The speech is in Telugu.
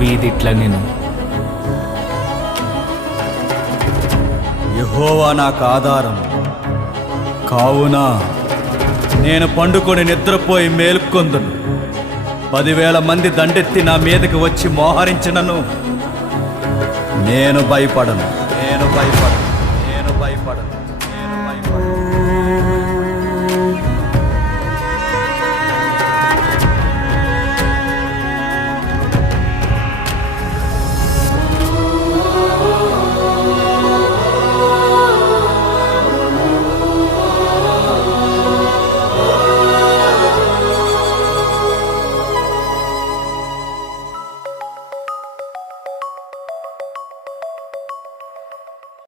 దావీదిట్ల నేను యెహోవా నాకు ఆధారం కావున నేను పండుకొని నిద్రపోయి మేలుకొందును. 10,000 మంది దండెత్తి నా మీదకి వచ్చి మోహరించినను నేను భయపడను.